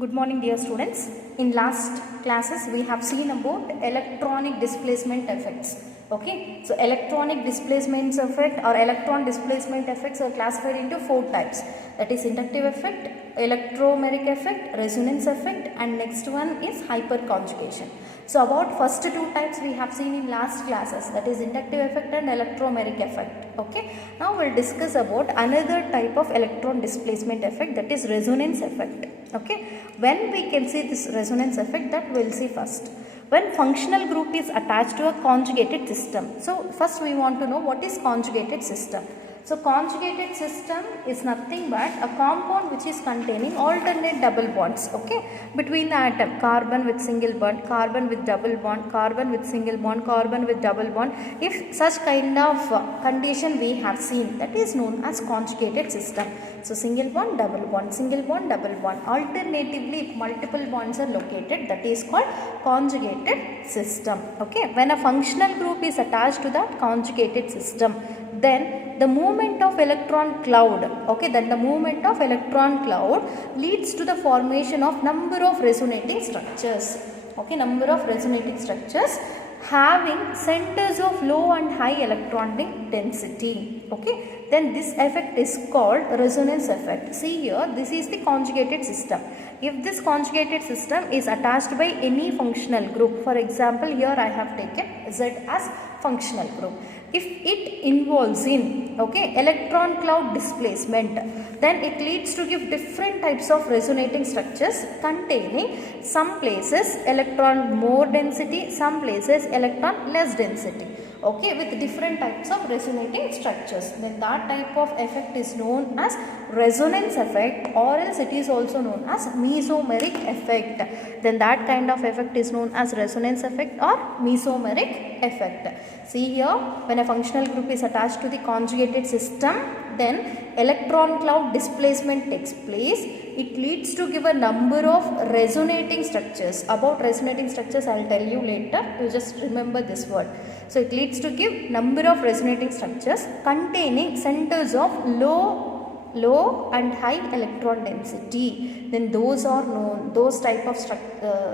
Good morning dear students. In last classes we have seen about electronic displacement effects. Okay, so electronic displacement effect or electron displacement effects are classified into four types, that is inductive effect, electromeric effect, resonance effect, and next one is hyperconjugation. So about first two types we have seen in last classes, that is inductive effect and electromeric effect. Okay, now we will discuss about another type of electron displacement effect, that is resonance effect. Okay, when we can see this resonance effect, that we will see first. When functional group is attached to a conjugated system. So first we want to know what is conjugated system. So conjugated system is nothing but a compound which is containing alternate double bonds, okay, between the atom. Carbon with single bond, carbon with double bond, carbon with single bond, carbon with double bond. If such kind of condition we have seen, that is known as conjugated system. So single bond, double bond, single bond, double bond. Alternatively, if multiple bonds are located, that is called conjugated system. Okay, when a functional group is attached to that conjugated system, then the movement of electron cloud, okay, then the movement of electron cloud leads to the formation of number of resonating structures, okay, number of resonating structures having centers of low and high electronic density, okay, then this effect is called resonance effect. See here, this is the conjugated system. If this conjugated system is attached by any functional group, for example here I have taken Z as functional group. If it involves in, okay, electron cloud displacement, then it leads to give different types of resonating structures containing some places electron more density, some places electron less density, okay, with different types of resonating structures. Then that type of effect is known as resonance effect, or else it is also known as mesomeric effect. Then that kind of effect is known as resonance effect or mesomeric effect. See here, when a functional group is attached to the conjugated system, then electron cloud displacement takes place. It leads to give a number of resonating structures. About resonating structures I will tell you later, you just remember this word. So it leads to give number of resonating structures containing centers of low and high electron density. Then those are known, those type of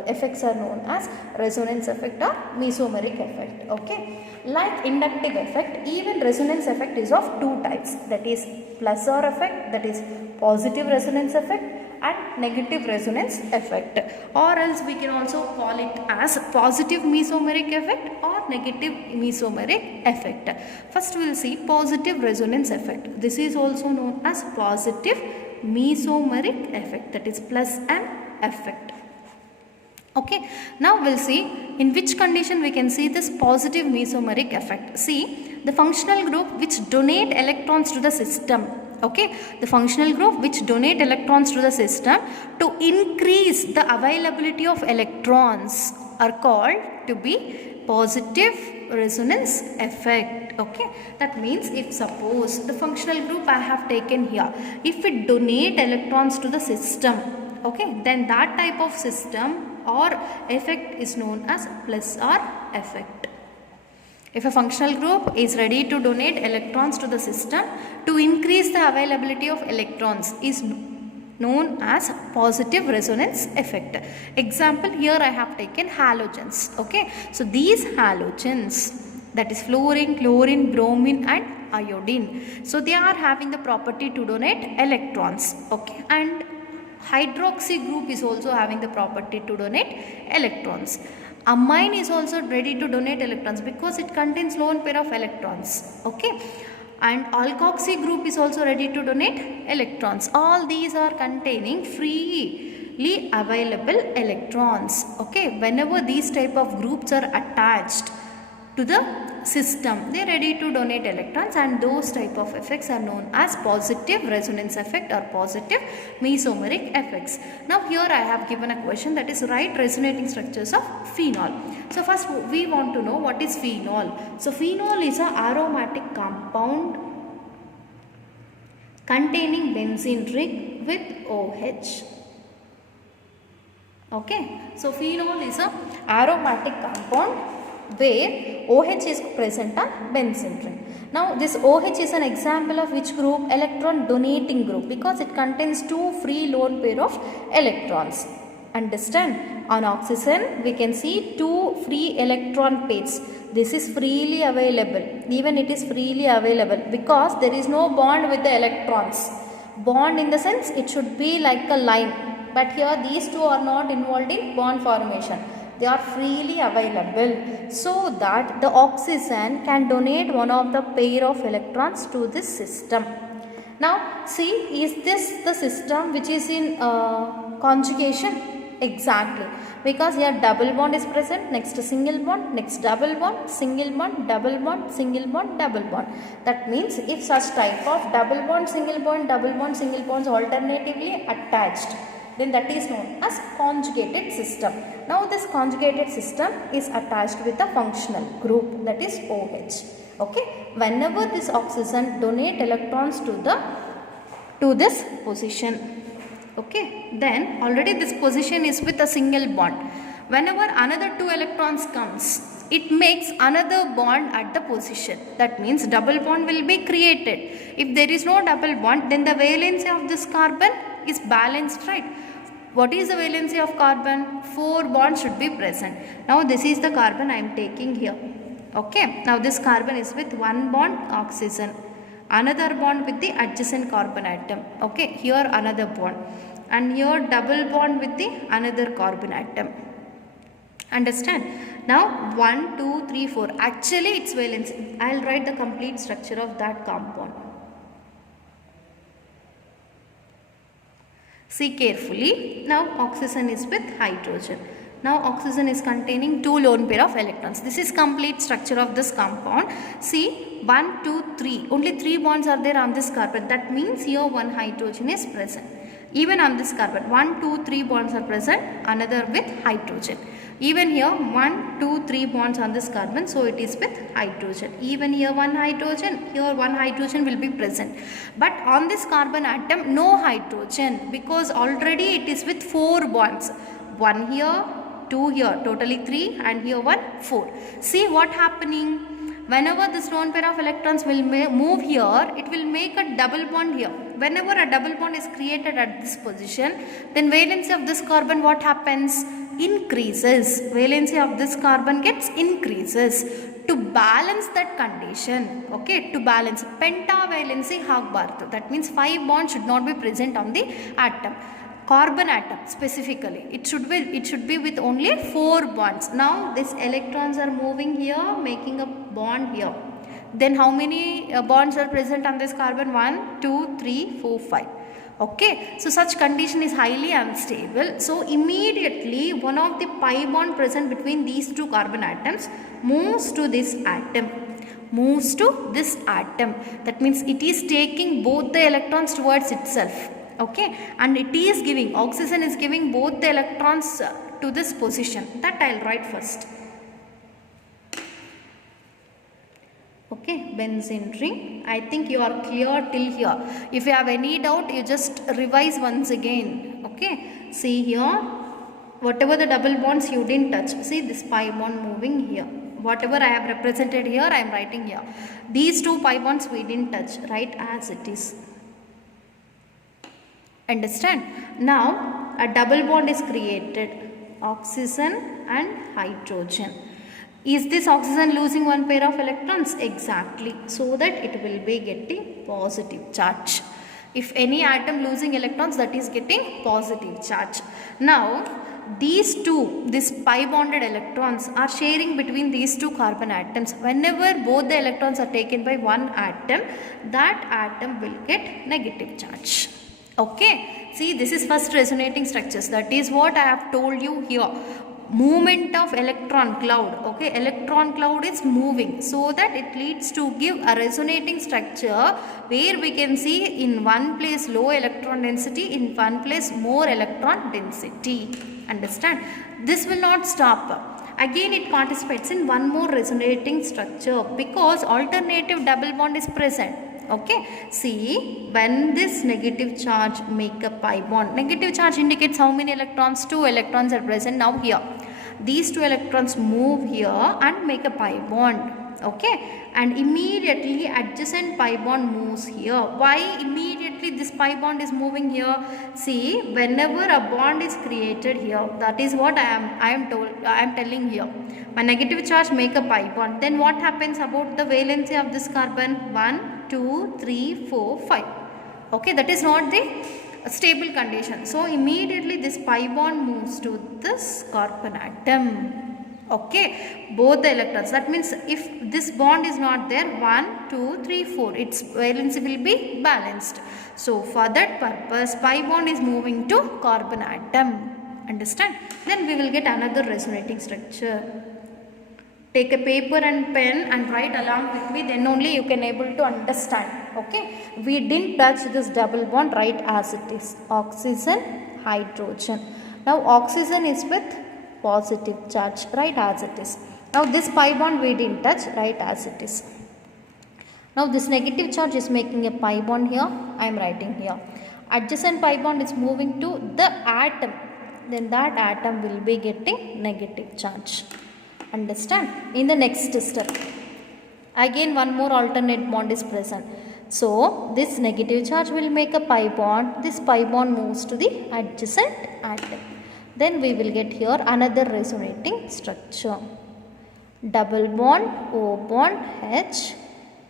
effects are known as resonance effect or mesomeric effect. Okay, like inductive effect, even resonance effect is of two types, that is Plusor effect, that is positive resonance effect, and negative resonance effect, or else we can also call it as positive mesomeric effect or negative mesomeric effect. First we will see positive resonance effect. This is also known as positive mesomeric effect, that is plus M effect. Okay, now we will see in which condition we can see this positive mesomeric effect. See, the functional group which donate electrons to the system, okay, the functional group which donate electrons to the system to increase the availability of electrons are called to be positive resonance effect. Okay, that means if suppose the functional group I have taken here, if it donate electrons to the system, okay, then that type of system or effect is known as Plusor effect. If a functional group is ready to donate electrons to the system to increase the availability of electrons is known as positive resonance effect. Example, here I have taken halogens. Okay, so these halogens, that is fluorine, chlorine, bromine and iodine, so they are having the property to donate electrons. Okay, and hydroxy group is also having the property to donate electrons. Amine is also ready to donate electrons because it contains lone pair of electrons. Okay, and alkoxy group is also ready to donate electrons. All these are containing freely available electrons. Okay, whenever these type of groups are attached to the system, they are ready to donate electrons, and those type of effects are known as positive resonance effect or positive mesomeric effects. Now here I have given a question, that is write resonating structures of phenol. So first we want to know what is phenol. So phenol is an aromatic compound containing benzene ring with OH. Okay, so phenol is an aromatic compound where OH is present on benzene ring. Now this OH is an example of which group? Electron donating group, because it contains two free lone pair of electrons. Understand? On oxygen we can see two free electron pairs. This is freely available, even it is freely available because there is no bond with the electrons. Bond in the sense it should be like a line, but here these two are not involved in bond formation. They are freely available, so that the oxygen can donate one of the pair of electrons to this system. Now see, is this the system which is in conjugation? Exactly, because here double bond is present, next single bond, next double bond, single bond, double bond, single bond, double bond. That means if such type of double bond, single bond, single bonds alternatively attached, then that is known as conjugated system. Now this conjugated system is attached with a functional group, that is OH. Okay, whenever this oxygen donate electrons to this position. Okay, then already this position is with a single bond. Whenever another two electrons comes, it makes another bond at the position. That means double bond will be created. If there is no double bond, then the valency of this carbon is balanced, right? What is the valency of carbon? 4 bonds should be present. Now this is the carbon I am taking here. Okay, now this carbon is with one bond oxygen, another bond with the adjacent carbon atom. Okay, here another bond, and here double bond with the another carbon atom. Understand? Now 1, 2, 3, 4. Actually its valency. I will write the complete structure of that compound. See carefully. Now oxygen is with hydrogen. Now oxygen is containing two lone pair of electrons. This is complete structure of this compound. See, 1, 2, 3. Only 3 bonds are there on this carbon. That means here one hydrogen is present. Even on this carbon, 1, 2, 3 bonds are present, another with hydrogen. Even here 1, 2, 3 bonds on this carbon, so it is with hydrogen. Even here one hydrogen, here one hydrogen will be present. But on this carbon atom, no hydrogen, because already it is with 4 bonds. 1 here, 2 here, totally 3, and here 1, 4. See what happening? Whenever this lone pair of electrons will move here, it will make a double bond here. Whenever a double bond is created at this position, then valency of this carbon, what happens? Increases. Valency of this carbon gets increases. To balance that condition, okay, to balance, pentavalency ಆಗಬಾರದು. That means 5 bonds should not be present on the atom. Carbon atom specifically, it should be with only 4 bonds. Now these electrons are moving here, making a bond here. Then how many bonds are present on this carbon? 1, 2, 3, 4, 5. Okay, so such condition is highly unstable. So immediately one of the pi bond present between these two carbon atoms moves to this atom. That means it is taking both the electrons towards itself. Okay, and it is giving, oxygen is giving both the electrons to this position. That I will write first. Okay, benzene ring. I think you are clear till here. If you have any doubt, you just revise once again. Okay, see here, whatever the double bonds you didn't touch. See this pi bond moving here. Whatever I have represented here, I am writing here. These two pi bonds we didn't touch. Write as it is. Understand? Now a double bond is created, oxygen and hydrogen. Is this oxygen losing one pair of electrons? Exactly, so that it will be getting positive charge. If any atom losing electrons, that is getting positive charge. Now these two, this pi bonded electrons are sharing between these two carbon atoms. Whenever both the electrons are taken by one atom, that atom will get negative charge. Okay, see this is first resonating structures. That is what I have told you here. Movement of electron cloud. Okay, electron cloud is moving, so that it leads to give a resonating structure where we can see in one place low electron density, in one place more electron density. Understand? This will not stop. Again it participates in one more resonating structure because alternative double bond is present. Okay, see, when this negative charge make a pi bond, negative charge indicates how many electrons? 2 electrons are present now here. These two electrons move here and make a pi bond. Okay, and immediately adjacent pi bond moves here. Why immediately this pi bond is moving here? See, whenever a bond is created here, that is what I am telling here. A negative charge make a pi bond. Then what happens about the valency of this carbon? 1, 2, 3, 4, 5. Okay, that is not the stable condition. So immediately this pi bond moves to this carbon atom. Okay, both the electrons. That means if this bond is not there, 1, 2, 3, 4, its valency will be balanced. So for that purpose, pi bond is moving to carbon atom. Understand? Then we will get another resonating structure. Take a paper and pen and write along with me, then only you can able to understand. Okay, we didn't touch this double bond, write as it is. Oxygen, hydrogen. Now oxygen is with positive charge, write as it is. Now this pi bond we didn't touch, write as it is. Now this negative charge is making a pi bond here, I am writing here. Adjacent pi bond is moving to the atom, then that atom will be getting negative charge. Understand? In the next step, again one more alternate bond is present. So this negative charge will make a pi bond, this pi bond moves to the adjacent atom. Then we will get here another resonating structure. Double bond, O bond, H.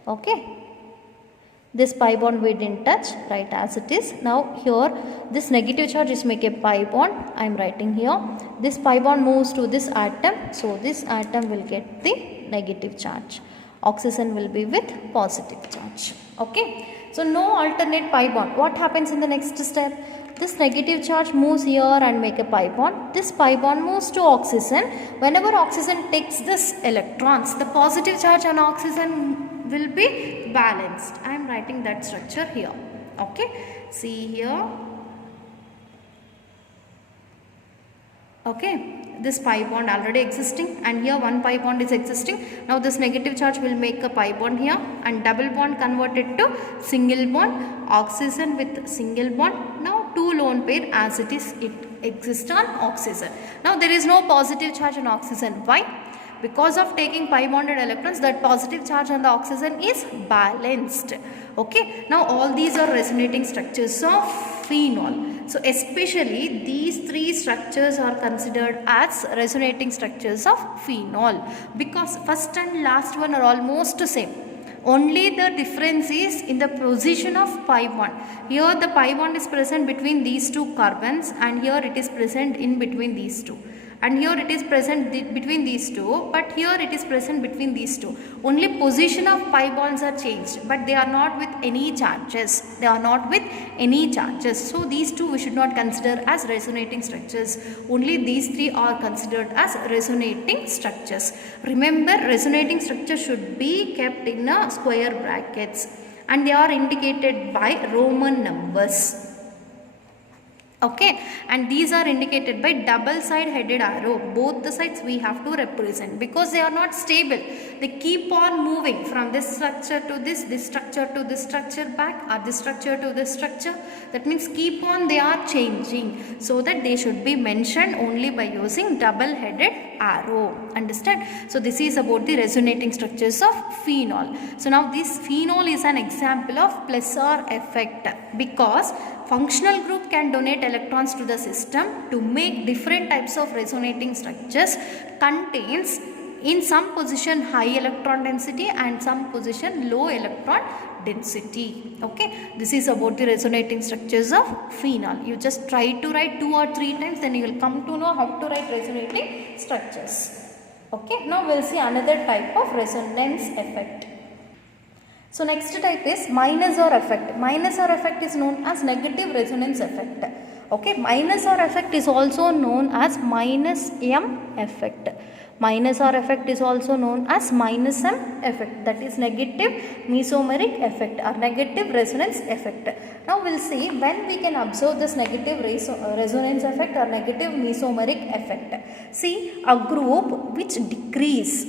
Okay. This pi bond we didn't touch, write as it is. Now here this negative charge is make a pi bond, I am writing here. This pi bond moves to this atom, so this atom will get the negative charge. Oxygen will be with positive charge. Okay. So no alternate pi bond. What happens in the next step? This negative charge moves here and make a pi bond. This pi bond moves to oxygen. Whenever oxygen takes this electrons, the positive charge on oxygen will be balanced. I am writing that structure here. Okay. See here. Okay. This pi bond already existing and here one pi bond is existing. Now this negative charge will make a pi bond here and double bond converted to single bond. Oxygen with single bond. Now two lone pair as it is, it exists on oxygen. Now there is no positive charge on oxygen. Why? Because of taking pi bonded electrons, that positive charge on the oxygen is balanced. Okay. Now all these are resonating structures of phenol. So especially these three structures are considered as resonating structures of phenol because first and last one are almost the same. Only the difference is in the position of pi bond. Here the pi bond is present between these two carbons and here it is present in between these two. And here it is present between these two, but here it is present between these two. Only position of pi bonds are changed, but they are not with any charges. They are not with any charges. So these two we should not consider as resonating structures. Only these three are considered as resonating structures. Remember, resonating structure should be kept in a square brackets and they are indicated by Roman numbers. Okay, and these are indicated by double side headed arrow. Both the sides we have to represent because they are not stable. They keep on moving from this structure to this structure to this structure back, or this structure to this structure. That means keep on they are changing, so that they should be mentioned only by using double headed arrow. Understand? So this is about the resonating structures of phenol. So now this phenol is an example of Plessar effect because functional group can donate electrons to the system to make different types of resonating structures, contains in some position high electron density and some position low electron density. Okay, this is about the resonating structures of phenol. You just try to write 2 or 3 times, then you will come to know how to write resonating structures. Okay, now we will see another type of resonance effect. So next type is Meissner effect. Meissner effect is known as negative resonance effect. Okay, Meissner effect is also known as minus M effect. Meissner effect is also known as minus M effect, that is negative mesomeric effect or negative resonance effect. Now we will see when we can observe this negative resonance effect or negative mesomeric effect. See, a group which decrease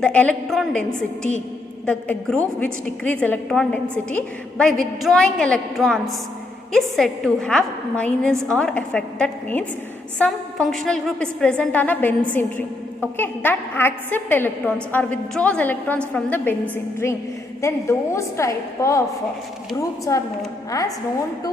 the electron density, a group which decrease electron density by withdrawing electrons is said to have minus or effect. That means some functional group is present on a benzene ring, okay, that accept electrons or withdraws electrons from the benzene ring. Then those type of groups are known to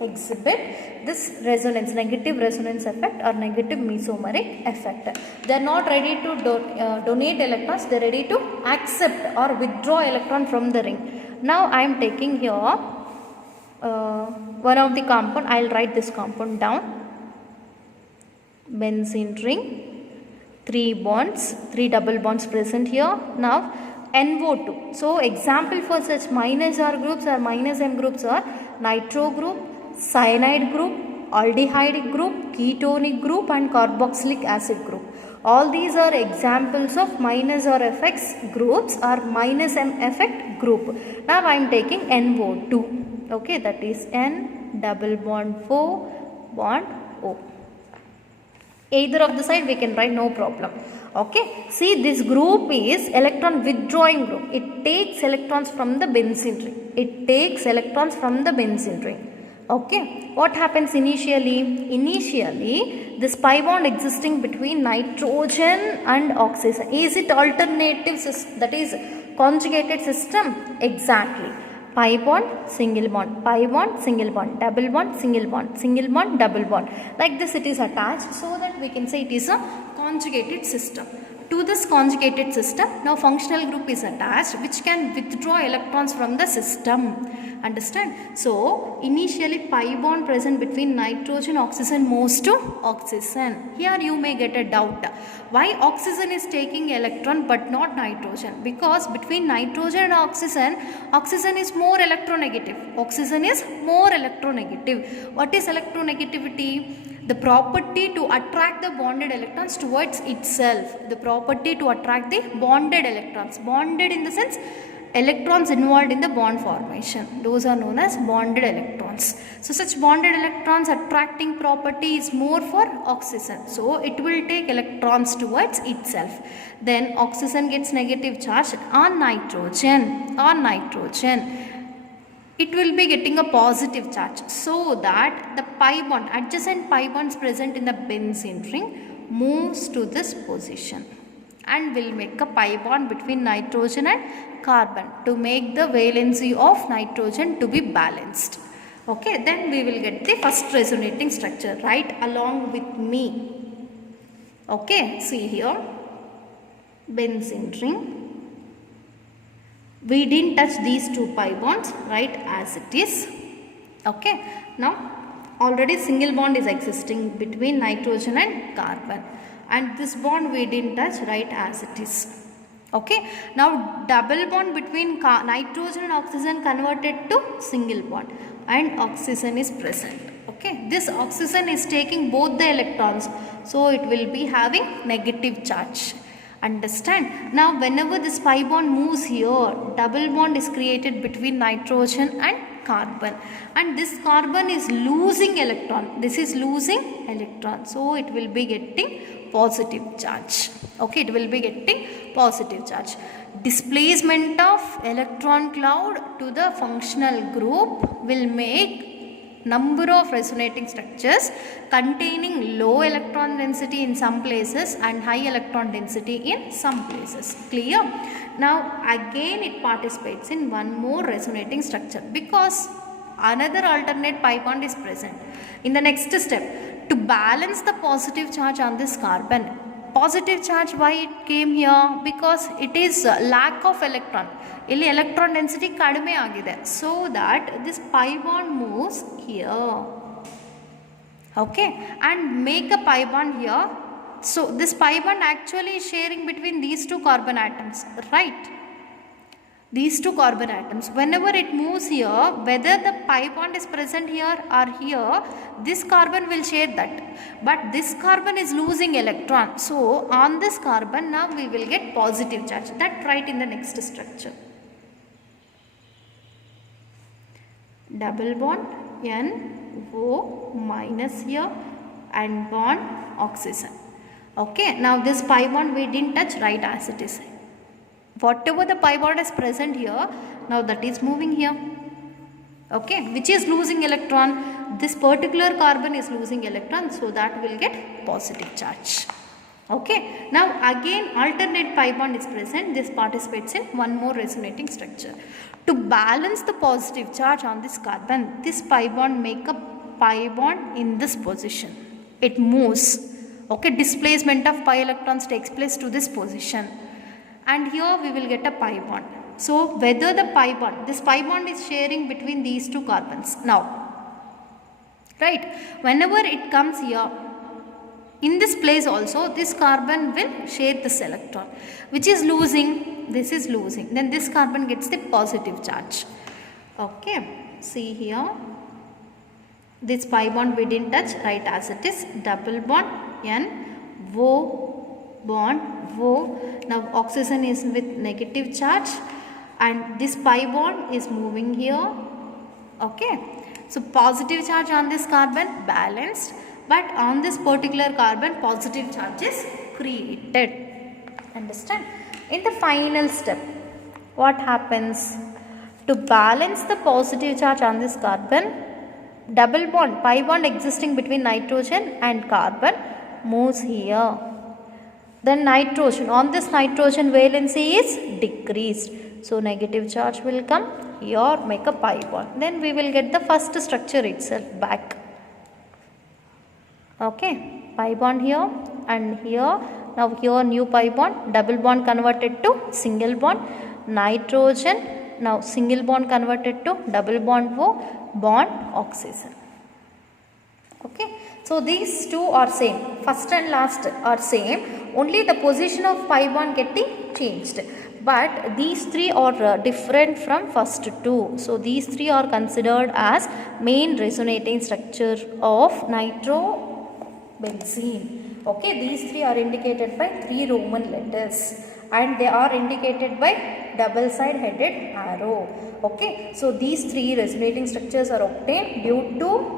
exhibit this resonance, negative resonance effect or negative mesomeric effect. They are not ready to donate electrons, they are ready to accept or withdraw electron from the ring. Now I am taking here one of the compound. I will write this compound down. Benzene ring, 3 bonds, 3 double bonds present here. Now NO2. So example for such minus R groups or minus M groups are nitro group, cyanide group, aldehyde group, ketonic group and carboxylic acid group. All these are examples of minus or effects groups or minus M effect group. Now I am taking NO2. Okay, that is N double bond 4 bond O. Either of the side we can write, no problem. Okay, see, this group is electron withdrawing group. It takes electrons from the benzene ring. It takes electrons from the benzene ring. Okay, what happens initially? Initially, this pi bond existing between nitrogen and oxygen. Is it alternative system, that is conjugated system? Exactly. Pi bond, single bond, pi bond, single bond, double bond, single bond, single bond, double bond. Like this it is attached, so that we can say it is a conjugated system. To this conjugated system, now functional group is attached which can withdraw electrons from the system. Understand? So initially pi bond present between nitrogen oxygen moves to oxygen. Here you may get a doubt. Why oxygen is taking electron but not nitrogen? Because between nitrogen and oxygen, oxygen is more electronegative. Oxygen is more electronegative. What is electronegativity? The property to attract the bonded electrons towards itself. The property to attract the bonded electrons. Bonded in the sense electrons involved in the bond formation. Those are known as bonded electrons. So such bonded electrons attracting property is more for oxygen. So it will take electrons towards itself. Then oxygen gets negative charge on nitrogen. It will be getting a positive charge, so that the pi bond, adjacent pi bonds present in the benzene ring moves to this position and will make a pi bond between nitrogen and carbon to make the valency of nitrogen to be balanced. Okay, then we will get the first resonating structure. Write along with me. Okay, see here, benzene ring. We didn't touch these 2 pi bonds, right, as it is. Okay, now already single bond is existing between nitrogen and carbon, and this bond we didn't touch, right, as it is. Okay, now double bond between nitrogen and oxygen converted to single bond, and oxygen is present. Okay, this oxygen is taking both the electrons, so it will be having negative charge. Understand? Now whenever this pi bond moves here, double bond is created between nitrogen and carbon, and this carbon is losing electron. This is losing electron, so it will be getting positive charge. Okay, it will be getting positive charge. Displacement of electron cloud to the functional group will make number of resonating structures containing low electron density in some places and high electron density in some places. Clear? Now again it participates in one more resonating structure because another alternate pi bond is present. In the next step, to balance the positive charge on this carbon, positive charge, why it came here? Because it is lack of electron. Illi electron density kadime agide, so that this pi bond moves here. Okay, and make a pi bond here. So this pi bond actually is sharing between these 2 carbon atoms, right? These 2 carbon atoms, whenever it moves here, whether the pi bond is present here or here, this carbon will share that, but this carbon is losing electron. So on this carbon now we will get positive charge. That write in the next structure. Double bond NO minus here and bond oxygen. Okay, now this pi bond we didn't touch, right, as it is. Whatever the pi bond is present here, now that is moving here. okay, which is losing electron. This particular carbon is losing electron, so that will get positive charge. Okay, now again alternate pi bond is present. This participates in one more resonating structure. To balance the positive charge on this carbon, this pi bond make a pi bond in this position. It moves. Okay, displacement of pi electrons takes place to this position, and here we will get a pi bond. So whether the pi bond, this pi bond is sharing between these two carbons. Now, right, whenever it comes here, in this place also this carbon will share this electron, which is losing, this is losing, then this carbon gets the positive charge. Okay, see here, this pi bond we didn't touch, write as it is, double bond N, O bond O. Now oxygen is with negative charge and this pi bond is moving here. Okay, so positive charge on this carbon balanced, but on this particular carbon positive charge is created. Understand? In the final step, what happens? To balance the positive charge on this carbon, double bond, pi bond existing between nitrogen and carbon moves here. Then nitrogen, on this nitrogen valency is decreased. So negative charge will come here, make a pi bond. Then we will get the first structure itself back. Okay, pi bond here and here. Now here new pi bond, double bond converted to single bond, nitrogen, now single bond converted to double bond O, bond oxygen. Okay, so these two are same, first and last are same, only the position of pi bond getting changed. But these three are different from first two. So these three are considered as main resonating structure of nitrobenzene. Okay, these three are indicated by 3 Roman letters and they are indicated by double side headed arrow. Okay, so these three resonating structures are obtained due to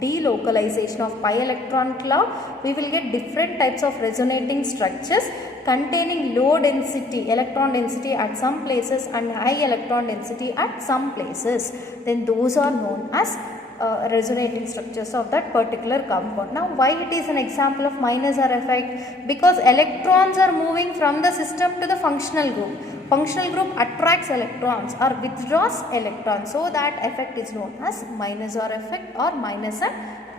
delocalization of pi electron cloud. We will get different types of resonating structures containing low density electron density at some places and high electron density at some places. Then those are known as resonating structures of that particular compound. Now why it is an example of minus R effect? Because electrons are moving from the system to the functional group. Functional group attracts electrons or withdraws electrons, so that effect is known as minus R effect or minus N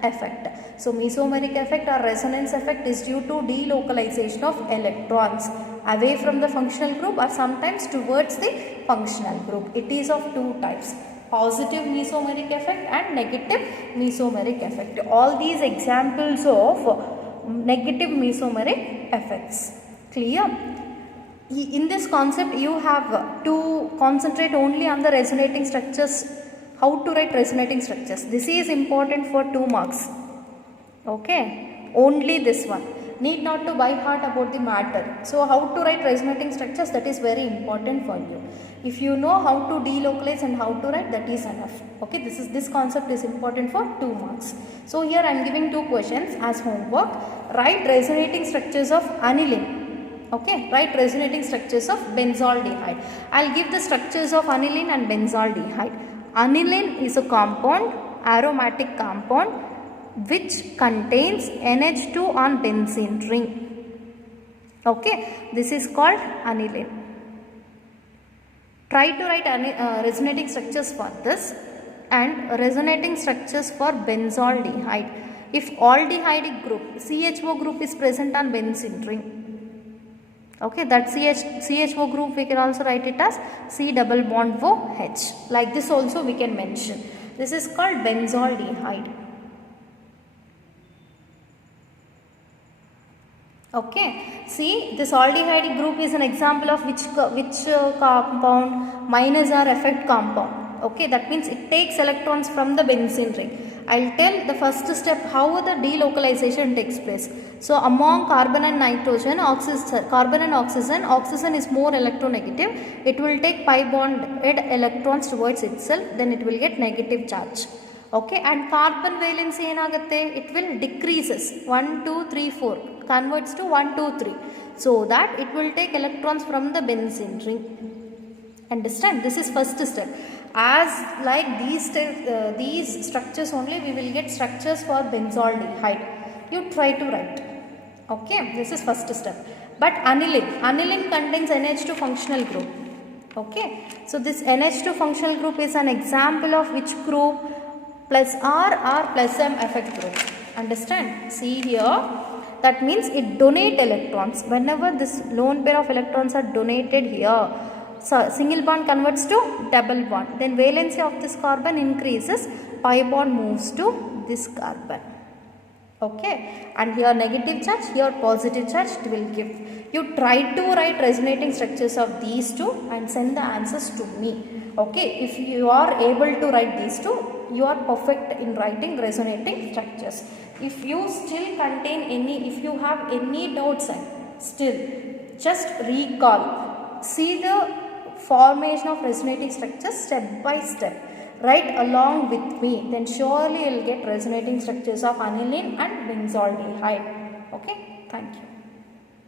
effect. So mesomeric effect or resonance effect is due to delocalization of electrons away from the functional group or sometimes towards the functional group. It is of two types, positive mesomeric effect and negative mesomeric effect. All these examples of negative mesomeric effects. Clear? In this concept you have to concentrate only on the resonating structures, how to write resonating structures. This is important for 2 marks. Okay, only this one. Need not to by heart about the matter. So how to write resonating structures, that is very important for you. If you know how to delocalize and how to write, that is enough. Okay, this concept is important for 2 marks. So here I am giving 2 questions as homework. Write resonating structures of aniline. Okay, write resonating structures of benzaldehyde. I will give the structures of aniline and benzaldehyde. Aniline is a compound, aromatic compound, which contains NH2 on benzene ring. Okay, this is called aniline. Try to write resonating structures for this and resonating structures for benzaldehyde. If aldehydic group, CHO group is present on benzene ring. Okay, that CHO group we can also write it as C double bond OH. Like this also we can mention. This is called benzaldehyde. Okay, see this aldehyde group is an example of which compound? Minus R effect compound. Okay, that means it takes electrons from the benzene ring. I will tell the first step how the delocalization takes place. So among carbon and nitrogen, carbon and oxygen is more electronegative. It will take pi bonded electrons towards itself, then it will get negative charge. Okay, and carbon valency enagutte, it will decreases 1, 2, 3, 4, converts to 1, 2, 3. So that it will take electrons from the benzene ring. Understand? This is first step. as like these structures only we will get structures for benzaldehyde. You try to write. Okay, this is first step. But aniline contains NH2 functional group. Okay, so this NH2 functional group is an example of which group? Plus R or plus M effect group. Understand? See here, that means it donate electrons. Whenever this lone pair of electrons are donated here, so single bond converts to double bond, then valency of this carbon increases, pi bond moves to this carbon. Okay, and here negative charge, here positive charge, it will give. You try to write resonating structures of these two and send the answers to me. Okay, if you are able to write these two, you are perfect in writing resonating structures. If you still contain any, if you have any doubts, still just recall, see the formation of resonating structures step by step. Write along with me, then surely you will get resonating structures of aniline and benzaldehyde. Okay, thank you.